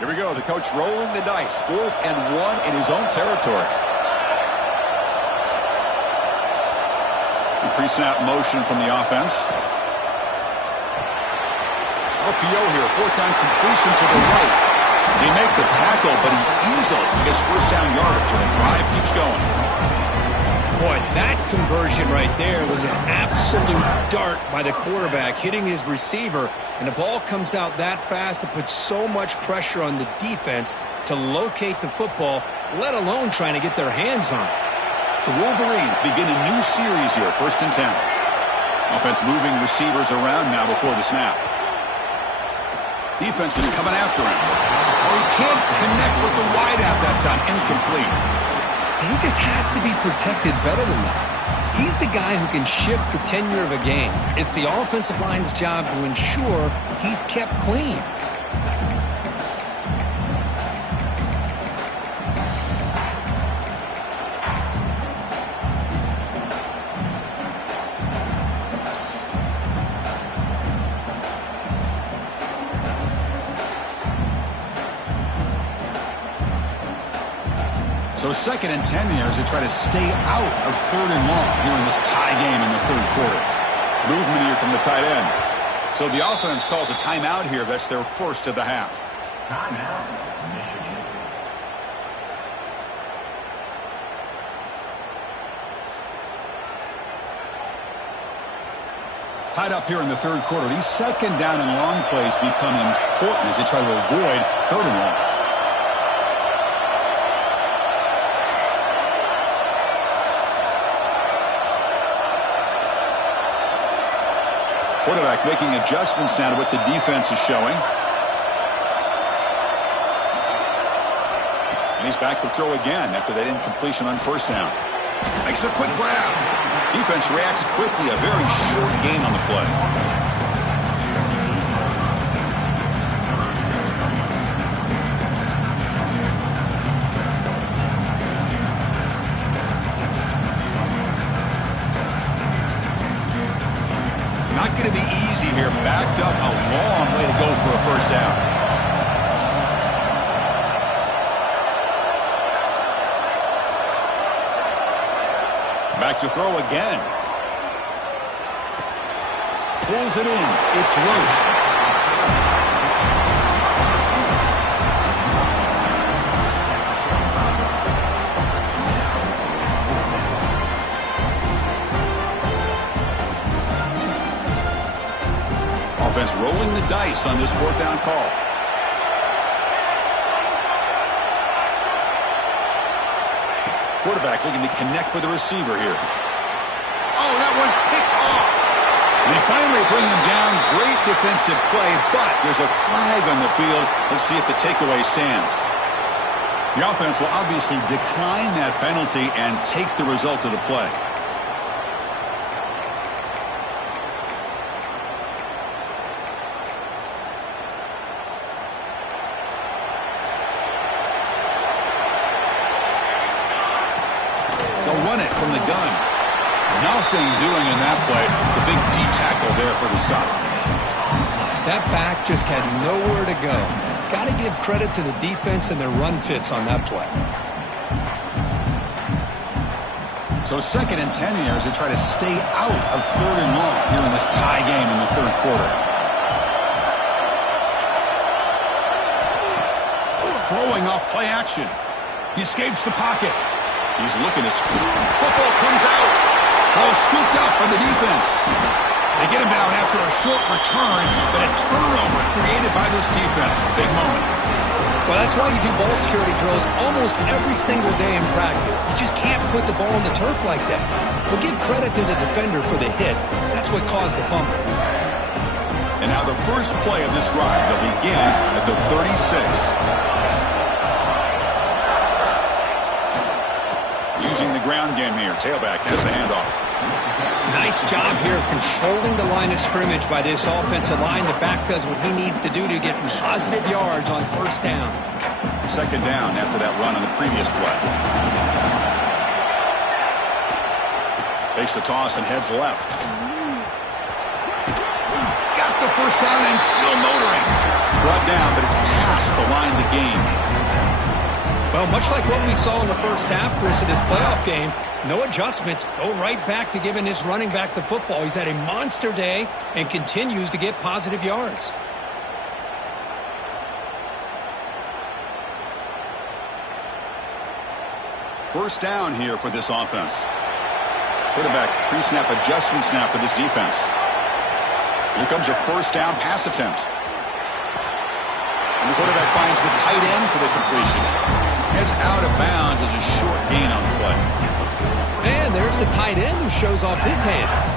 Here we go. The coach rolling the dice. 4th and 1 in his own territory. Pre-snap motion from the offense. RPO here, 4th-down completion to the right. They make the tackle, but he easily gets first down yardage, and the drive keeps going. Boy, that conversion right there was an absolute dart by the quarterback, hitting his receiver, and the ball comes out that fast to put so much pressure on the defense to locate the football, let alone trying to get their hands on it. The Wolverines begin a new series here, 1st and 10. Offense moving receivers around now before the snap. Defense is coming after him. Oh, he can't connect with the wideout that time. Incomplete. He just has to be protected better than that. He's the guy who can shift the tenure of a game. It's the offensive line's job to ensure he's kept clean. So 2nd and 10 here as they try to stay out of 3rd and long here in this tie game in the 3rd quarter. Movement here from the tight end. So the offense calls a timeout here. That's their first of the half. Timeout, Michigan. Tied up here in the 3rd quarter. These 2nd down and long plays become important as they try to avoid 3rd and long. Quarterback making adjustments now to what the defense is showing. And he's back to throw again after that incompletion on 1st down. Makes a quick grab. Defense reacts quickly. A very short gain on the play. Not going to be easy here. Backed up a long way to go for a 1st down. Back to throw again. Pulls it in. It's Roche. Offense rolling the dice on this 4th down call. Quarterback looking to connect with the receiver here. Oh, that one's picked off. They finally bring him down. Great defensive play, but there's a flag on the field. Let's see if the takeaway stands. The offense will obviously decline that penalty and take the result of the play. They'll run it from the gun. Nothing doing in that play. The big D tackle there for the stop. That back just had nowhere to go. Got to give credit to the defense and their run fits on that play. So 2nd and 10 here as they try to stay out of 3rd and long here in this tie game in the 3rd quarter. Throwing off play action. He escapes the pocket. He's looking to scoop. Football comes out. Ball scooped up by the defense. They get him down after a short return, but a turnover created by this defense. Big moment. Well, that's why you do ball security drills almost every single day in practice. You just can't put the ball on the turf like that. We'll give credit to the defender for the hit, because that's what caused the fumble. And now the first play of this drive. They'll begin at the 36. Using the ground game here. Tailback has the handoff. Nice job here of controlling the line of scrimmage by this offensive line. The back does what he needs to do to get positive yards on 1st down. 2nd down after that run on the previous play. Takes the toss and heads left. He's got the 1st down and still motoring. Brought down, but it's past the line to gain. Well, much like what we saw in the 1st half, Chris, of this playoff game, no adjustments. Go right back to giving this running back the football. He's had a monster day and continues to get positive yards. First down here for this offense. Quarterback pre-snap adjustments now for this defense. Here comes a 1st down pass attempt. And the quarterback finds the tight end for the completion. Heads out of bounds as a short gain on the play. And there's the tight end who shows off his hands.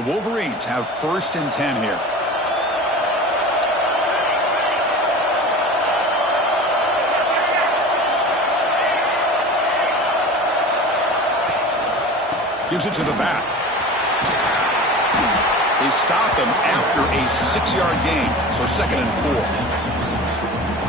The Wolverines have 1st and 10 here. Gives it to the back. They stop him after a 6-yard gain, so 2nd and 4.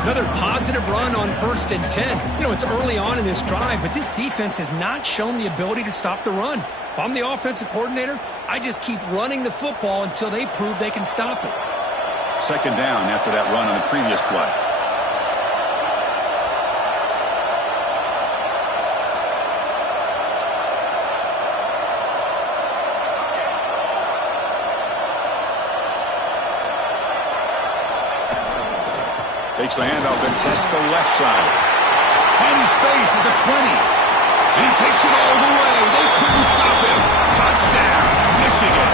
Another positive run on 1st and 10. You know, it's early on in this drive, but this defense has not shown the ability to stop the run. If I'm the offensive coordinator, I just keep running the football until they prove they can stop it. 2nd down after that run on the previous play. Takes the handoff and tests the left side. Finding space at the 20. And he takes it all the way. They couldn't stop him. Touchdown, Michigan.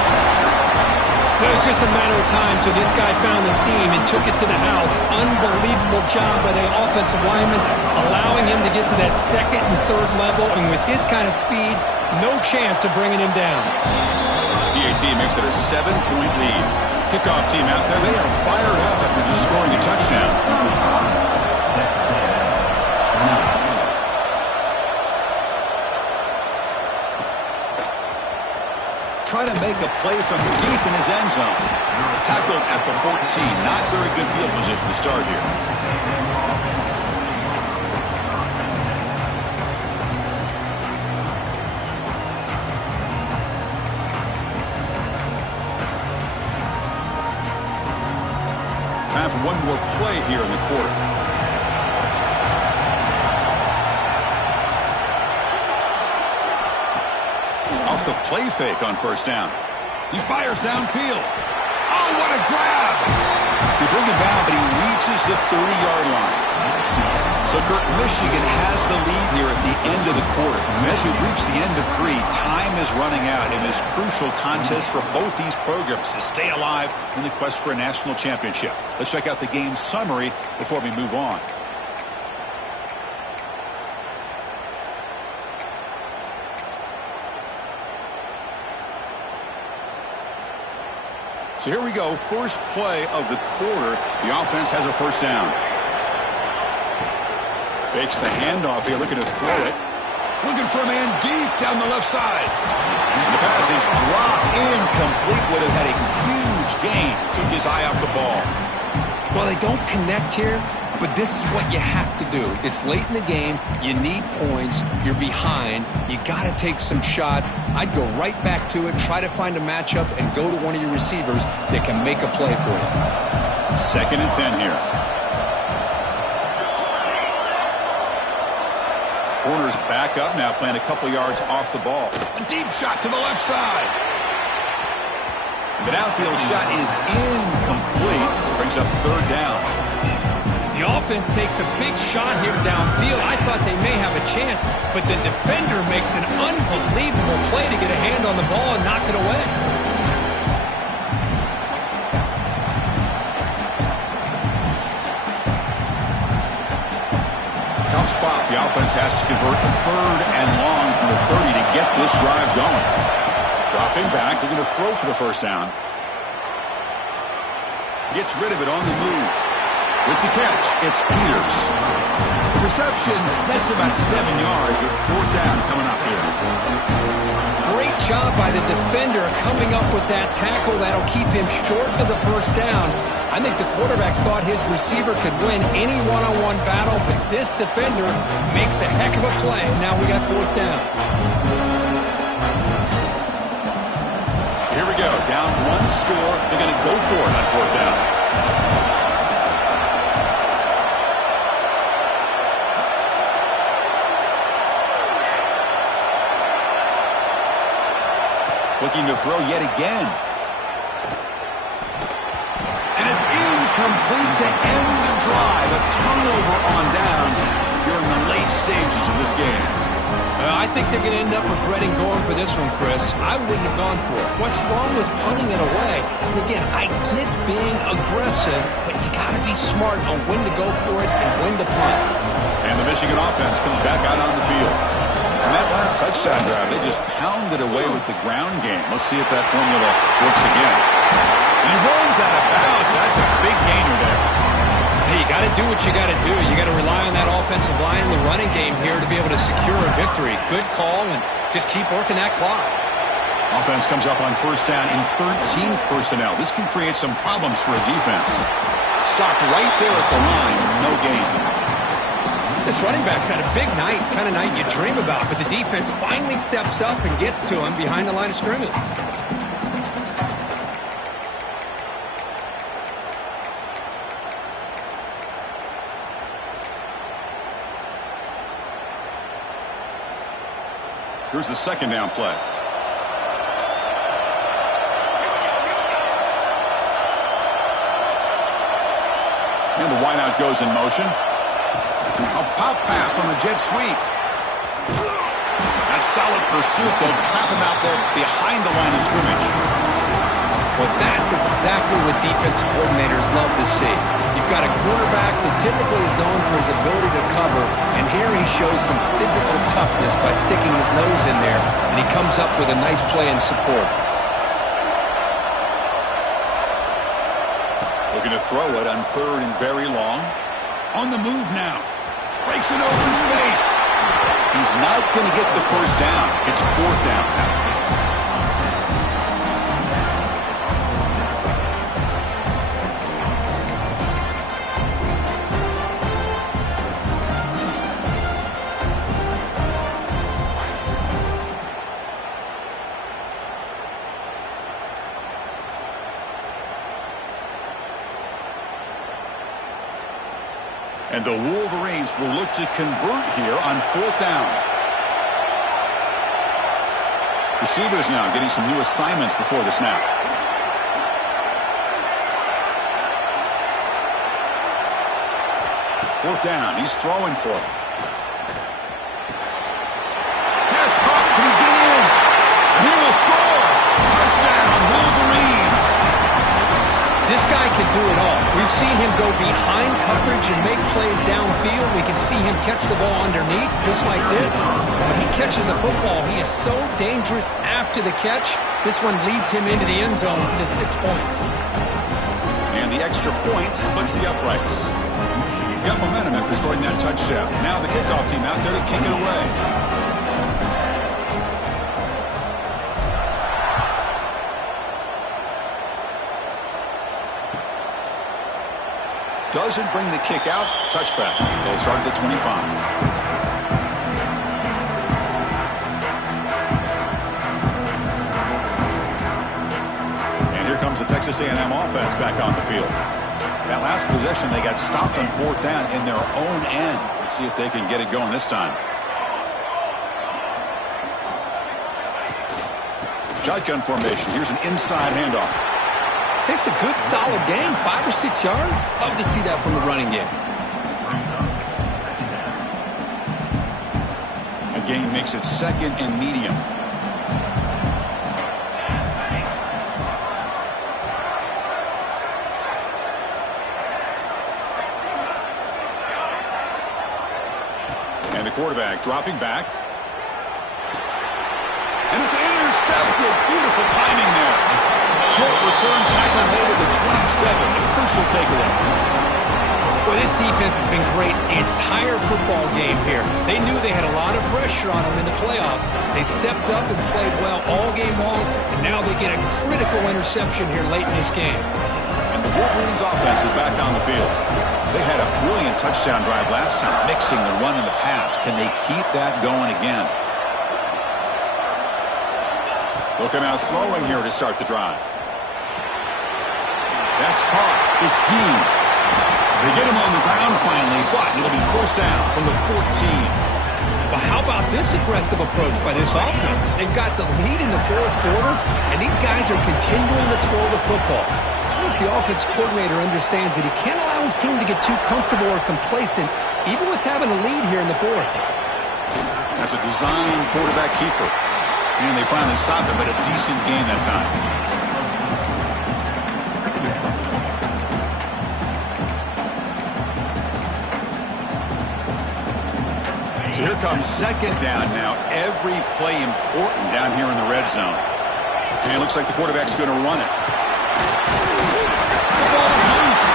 Well, it was just a matter of time till this guy found the seam and took it to the house. Unbelievable job by the offensive lineman, allowing him to get to that 2nd and 3rd level. And with his kind of speed, no chance of bringing him down. PAT makes it a 7-point lead. Kickoff team out there, they are fired up after just scoring a touchdown. Trying to make a play from deep in his end zone. Tackled at the 14. Not very good field position to start here. Time for one more play here in the quarter. Off the play fake on 1st down. He fires downfield. Oh, what a grab! They bring him down, but he reaches the 30-yard line. So, Kirk, Michigan has the lead here at the end of the quarter. And as we reach the end of 3, time is running out in this crucial contest for both these programs to stay alive in the quest for a national championship. Let's check out the game summary before we move on. So here we go, first play of the quarter. The offense has a 1st down. Fakes the handoff here, looking to throw it. Looking for a man deep down the left side. And the pass is dropped incomplete. Would have had a huge gain. Took his eye off the ball. Well, they don't connect here, but this is what you have to do. It's late in the game. You need points. You're behind. You got to take some shots. I'd go right back to it, try to find a matchup, and go to one of your receivers that can make a play for you. 2nd and 10 here. Corner's back up now, playing a couple yards off the ball. A deep shot to the left side. The downfield shot is incomplete. Brings up 3rd down. The offense takes a big shot here downfield. I thought they may have a chance, but the defender makes an unbelievable play to get a hand on the ball and knock it away. Tough spot. The offense has to convert a 3rd and long from the 30 to get this drive going. Dropping back, they're going to throw for the 1st down. Gets rid of it on the move. With the catch, it's Peters. The reception, that's about 7 yards. With 4th down coming up here. Great job by the defender coming up with that tackle that'll keep him short of the 1st down. I think the quarterback thought his receiver could win any one-on-one battle, but this defender makes a heck of a play. Now we got 4th down. Here we go. Down 1 score. They're going to go for it on 4th down. Looking to throw yet again. And it's incomplete to end the drive. A turnover on downs during the late stages of this game. I think they're going to end up regretting going for this one, Chris. I wouldn't have gone for it. What's wrong with punting it away? And again, I get being aggressive, but you got to be smart on when to go for it and when to punt. And the Michigan offense comes back out on the field. And that last touchdown drive, they just pounded away with the ground game. Let's see if that formula works again. And he runs out of bounds. That's a big gainer there. Hey, you got to do what you got to do. You got to rely on that offensive line in the running game here to be able to secure a victory. Good call, and just keep working that clock. Offense comes up on first down in 13 personnel. This can create some problems for a defense. Stopped right there at the line. No gain. This running back's had a big night, kind of night you dream about, but the defense finally steps up and gets to him behind the line of scrimmage. Here's the second down play. And the wideout goes in motion. A pop pass on the jet sweep. That's solid pursuit. They'll trap him out there behind the line of scrimmage. Well, that's exactly what defense coordinators love to see. You've got a quarterback that typically is known for his ability to cover, and here he shows some physical toughness by sticking his nose in there, and he comes up with a nice play in support. Looking to throw it on third and very long. On the move now. Breaks an open space. He's not going to get the first down. It's fourth down now. And the Wolverines will look to convert here on fourth down. Receivers now getting some new assignments before the snap. Fourth down. He's throwing for it. Pass caught. Can he get in? And he will score. Touchdown, Wolverines. This guy can do it all. We've seen him go behind coverage and make plays downfield. We can see him catch the ball underneath, just like this. When he catches a football, he is so dangerous after the catch. This one leads him into the end zone for the 6 points. And the extra point splits the uprights. Got momentum after scoring that touchdown. Now the kickoff team out there to kick it away. Doesn't bring the kick out. Touchback. They'll start at the 25. And here comes the Texas A&M offense back on the field. That last possession, they got stopped on fourth down in their own end. Let's see if they can get it going this time. Shotgun formation. Here's an inside handoff. It's a good, solid game. 5 or 6 yards. Love to see that from the running game. A gain makes it second and medium. And the quarterback dropping back. And it's intercepted. Beautiful timing there. Short return tackle made at the 27. A crucial takeaway. Well, this defense has been great the entire football game here. They knew they had a lot of pressure on them in the playoff. They stepped up and played well all game long, and now they get a critical interception here late in this game. And the Wolverines offense is back on the field. They had a brilliant touchdown drive last time, mixing the run and the pass. Can they keep that going again? Looking out throwing here to start the drive. That's caught. It's Gee. They get him on the ground finally, but it'll be first down from the 14. But how about this aggressive approach by this offense? They've got the lead in the fourth quarter, and these guys are continuing to throw the football. I think the offense coordinator understands that he can't allow his team to get too comfortable or complacent, even with having a lead here in the fourth. That's a design quarterback keeper. And they finally stopped him, but a decent gain that time. So here comes second down now. Every play important down here in the red zone. And it looks like the quarterback's going to run it. The ball is loose.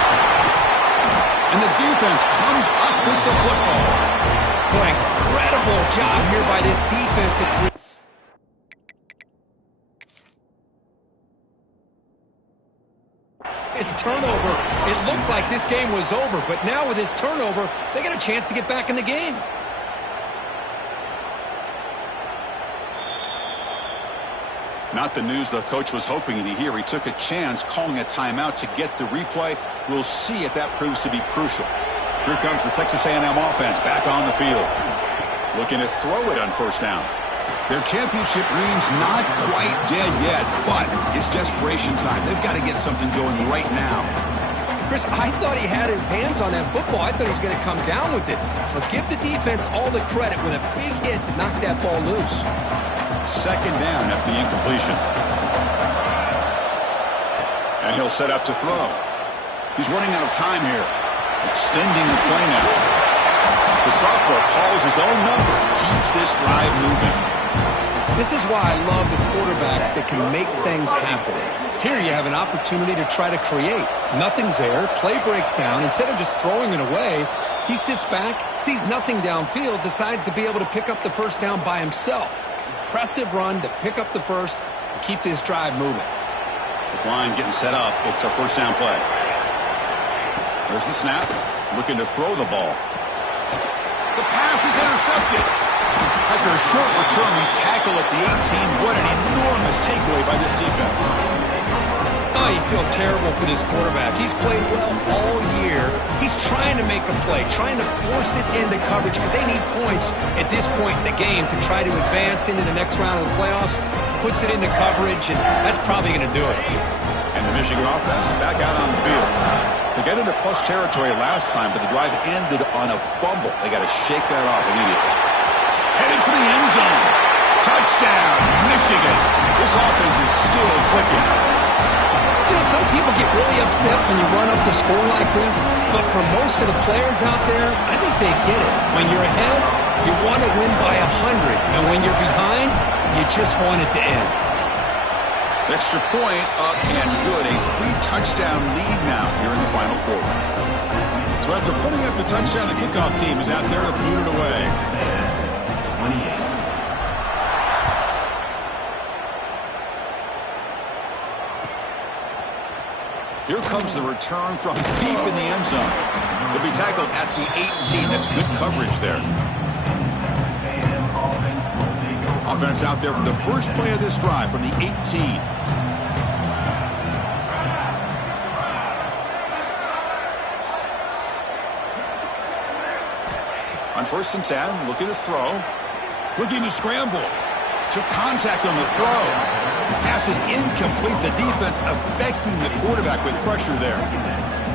And the defense comes up with the football. Boy, incredible job here by this defense to create. His turnover, it looked like this game was over, but now with his turnover, they got a chance to get back in the game. Not the news the coach was hoping to hear. He took a chance calling a timeout to get the replay. We'll see if that proves to be crucial. Here comes the Texas A&M offense back on the field. Looking to throw it on first down. Their championship dream's not quite dead yet, but it's desperation time. They've got to get something going right now. Chris, I thought he had his hands on that football. I thought he was going to come down with it. But give the defense all the credit with a big hit to knock that ball loose. Second down after the incompletion. And he'll set up to throw. He's running out of time here. Extending the play now. The sophomore calls his own number. Keeps this drive moving. This is why I love the quarterbacks that can make things happen. Here you have an opportunity to try to create. Nothing's there. Play breaks down. Instead of just throwing it away, he sits back, sees nothing downfield, decides to be able to pick up the first down by himself. Impressive run to pick up the first and keep this drive moving. This line getting set up. It's a first down play. There's the snap. Looking to throw the ball. The pass is intercepted. After a short return, he's tackled at the 18. What an enormous takeaway by this defense. Oh, you feel terrible for this quarterback. He's played well all year. He's trying to make a play, trying to force it into coverage because they need points at this point in the game to try to advance into the next round of the playoffs. Puts it into coverage, and that's probably going to do it. And the Michigan offense back out on the field. They got into plus territory last time, but the drive ended on a fumble. They got to shake that off immediately. Heading for the end zone. Touchdown, Michigan. This offense is still clicking. You know, some people get really upset when you run up the score like this, but for most of the players out there, I think they get it. When you're ahead, you want to win by 100, and when you're behind, you just want it to end. Extra point up and good. A 3-touchdown lead now here in the final quarter. So after putting up the touchdown, the kickoff team is out there to boot it away. 28. Here comes the return from deep in the end zone. He'll be tackled at the 18. That's good coverage there. Offense out there for the first play of this drive from the 18. On 1st and 10, looking to throw. Looking to scramble. Took contact on the throw. Pass is incomplete. The defense affecting the quarterback with pressure there.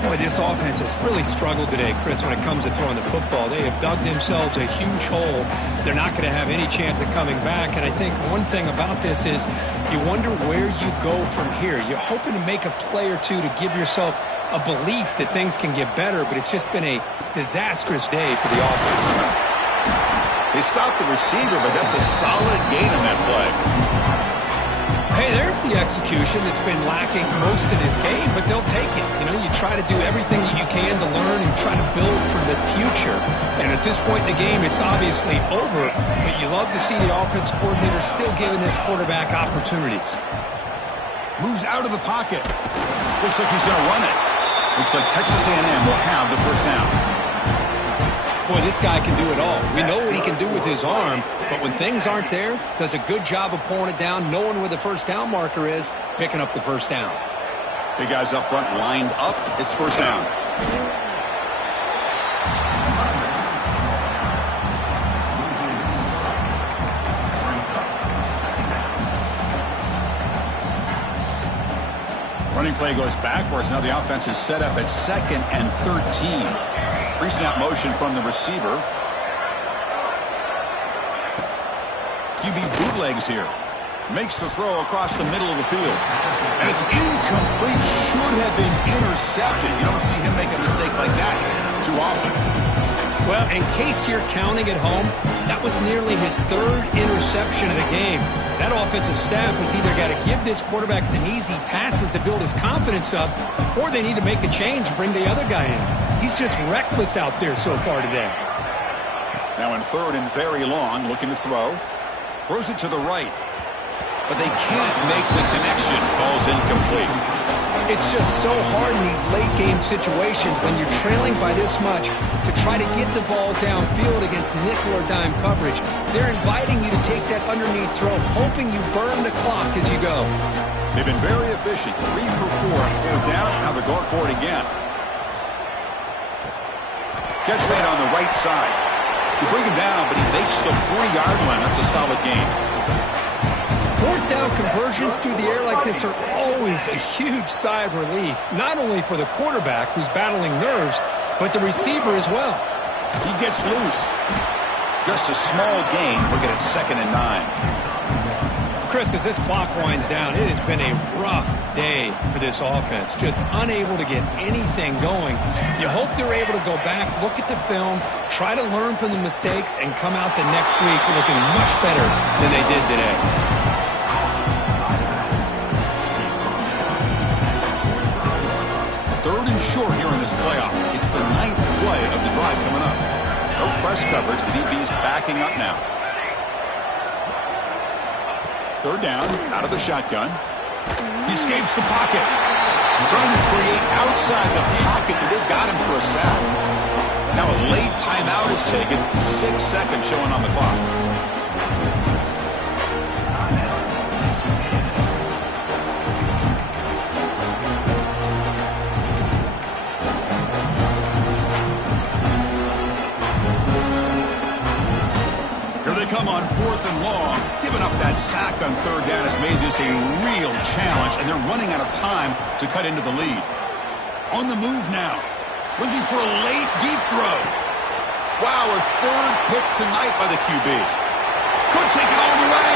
Boy, this offense has really struggled today, Chris, when it comes to throwing the football. They have dug themselves a huge hole. They're not going to have any chance of coming back. And I think one thing about this is you wonder where you go from here. You're hoping to make a play or two to give yourself a belief that things can get better, but it's just been a disastrous day for the offense. They stopped the receiver, but that's a solid gain on that play. Hey, there's the execution that's been lacking most of this game, but they'll take it. You know, you try to do everything that you can to learn and try to build for the future. And at this point in the game, it's obviously over, but you love to see the offense coordinator still giving this quarterback opportunities. Moves out of the pocket. Looks like he's going to run it. Looks like Texas A&M will have the first down. Boy, this guy can do it all. We know what he can do with his arm, but when things aren't there, does a good job of pulling it down, knowing where the first down marker is, picking up the first down. Big guys up front lined up. It's first down. Running play goes backwards. Now the offense is set up at 2nd and 13. Pre-snap motion from the receiver. QB bootlegs here. Makes the throw across the middle of the field. And it's incomplete. Should have been intercepted. You don't see him make a mistake like that too often. Well, in case you're counting at home, that was nearly his third interception of the game. That offensive staff has either got to give this quarterback some easy passes to build his confidence up, or they need to make a change and bring the other guy in. He's just reckless out there so far today. Now in third and very long, looking to throw. Throws it to the right. But they can't make the connection. Ball's incomplete. It's just so hard in these late-game situations when you're trailing by this much to try to get the ball downfield against nickel or dime coverage. They're inviting you to take that underneath throw, hoping you burn the clock as you go. They've been very efficient. 3 for 4 on fourth down. Now they're going for it again. Catch made on the right side. They bring him down, but he makes the 40-yard line. That's a solid gain. Fourth down conversions through the air like this are always a huge sigh of relief, not only for the quarterback who's battling nerves, but the receiver as well. He gets loose. Just a small gain. Look at it, 2nd and 9. Chris, as this clock winds down, it has been a rough day for this offense. Just unable to get anything going. You hope they're able to go back, look at the film, try to learn from the mistakes, and come out the next week looking much better than they did today. Short here in this playoff. It's the 9th play of the drive coming up. No press coverage. The DB's backing up now. Third down, out of the shotgun. He escapes the pocket. Trying to create outside the pocket, but they've got him for a sack. Now a late timeout is taken. 6 seconds showing on the clock. Come on 4th and long. Giving up that sack on third down has made this a real challenge, and they're running out of time to cut into the lead. On the move now. Looking for a late, deep throw. Wow, a third pick tonight by the QB. Could take it all the way.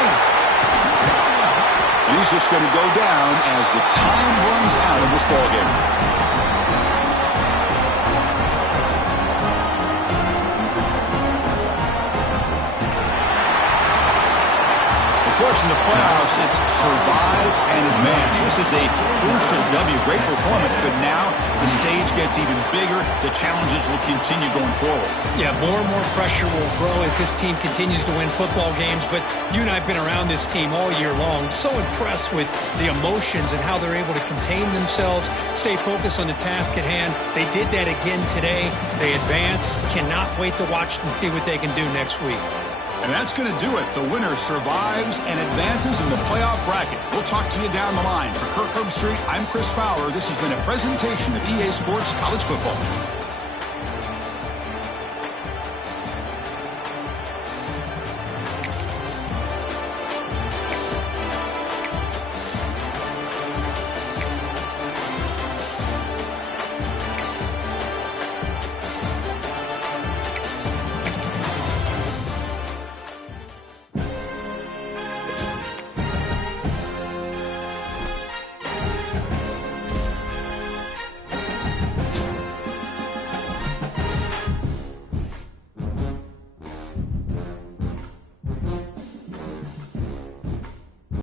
And he's just going to go down as the time runs out in this ballgame. Of course, in the playoffs, it's survive and advance. This is a crucial W. Great performance, but now the stage gets even bigger. The challenges will continue going forward. Yeah, more and more pressure will grow as this team continues to win football games, but you and I have been around this team all year long. So impressed with the emotions and how they're able to contain themselves, stay focused on the task at hand. They did that again today. They advance. Cannot wait to watch and see what they can do next week. And that's going to do it. The winner survives and advances in the playoff bracket. We'll talk to you down the line. For Kirk Herbstreit, I'm Chris Fowler. This has been a presentation of EA Sports College Football.